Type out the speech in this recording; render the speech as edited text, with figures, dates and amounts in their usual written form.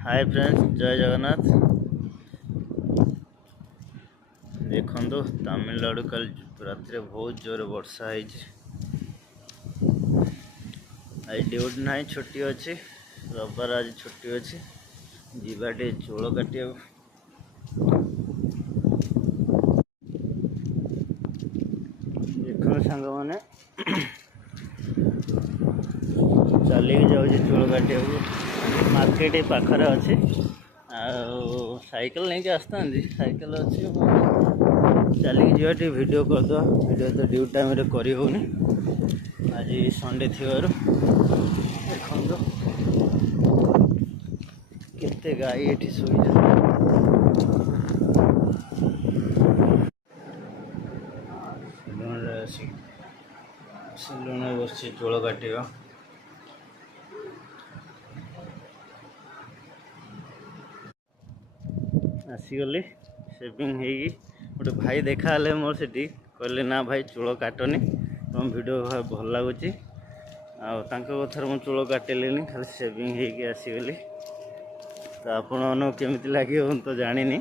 Hi friends, जय जगन्नाथ। देखो तमिलनाडु कल रात बहुत जोर वर्षा है। आज ड्यूटी ना छुट्टी अच्छी, रविवार आज छुट्टी अच्छी। जीवाटे चोल काटिया देख सांग मैंने चलिए जाऊँ चोल काटिया मार्केट पाखरे अच्छे साइकेल नहीं आसता साइकेल अच्छी चलिए जा वीडियो करदे। वीडियो तो ड्यूटी टाइम करी होनी आज संडे थी देखो केते गाई ये शुई सेलून बस चोल काटा आसीगली सेविंग हो गोटे भाई देखा मोर से कहले ना भाई चूल काटनी तुम वीडियो भल लगुच कथार मुझे चूल काटिली खाली सेविंग हो आसीगली। तो आपण केमी लगे तो जानी।